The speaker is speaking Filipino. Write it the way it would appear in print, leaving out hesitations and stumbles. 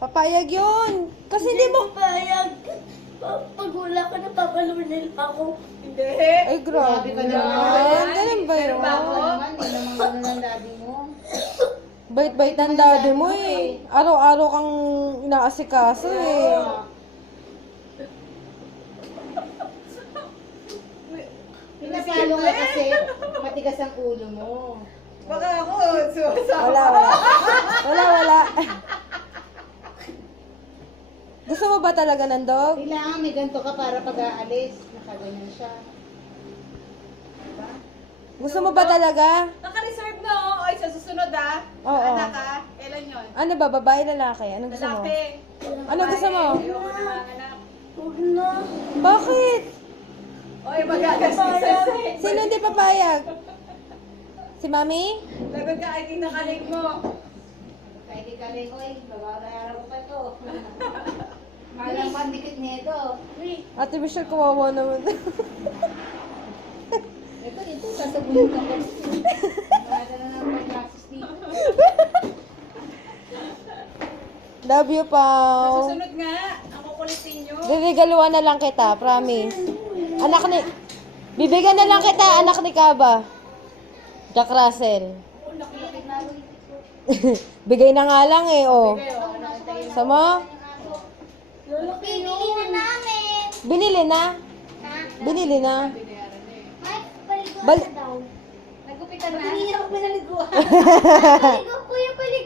Papayag yun. Kasi hindi mo... Papayag. Pag wala ka, napapalunin ako. Hindi. Ay, grabe ka ka naman. naman. Ganun ba yun? Pero bago. Naman, hindi naman ganun ang daddy mo. Bait-bait ng daddy mo eh. Araw-araw kang inaasikaso eh. Pinapalo nga kasi matigas ang ulo mo. Baka ako, sumasama. Wala, wala. Wala, wala. Gusto mo ba talaga ng dog? Kailangan may ganito ka para pag aalis, nakaganyan siya. Diba? Gusto mo ba talaga? Naka-reserve na oh. Ay, sa susunod ah. Oo. Anak ah. Kailan yun? Ano ba, babae, lalaki? Anong gusto mo? Lalaki. Ano gusto mo? Ayoko na mga anak. Huwag na. Bakit? Oy, magagastos. Sino hindi papayag? Si Mami? Lagot ka, ay tinakalig mo. Kahit ikaling, oy, babayaran ko pa ito. Malang pandikit nito. Ate Michelle, kawawa naman. Ito, sasabunin ka pa. Wala na ng pag-access dito. Love you, Pao. Susunod nga. Ang kukulitin nyo. Dirigaluan na lang kita, promise. Anak ni... Bibigyan na lang kita, anak ni Kaba. Jack Russell. Bigay na nga lang eh, oh. Sama? Lolo, pinili na namin. Binili na? Ha? Binili na? Ay, paliguan Bal- na daw. Nagupitan na. Hindi ako pinaliguan. Paliguan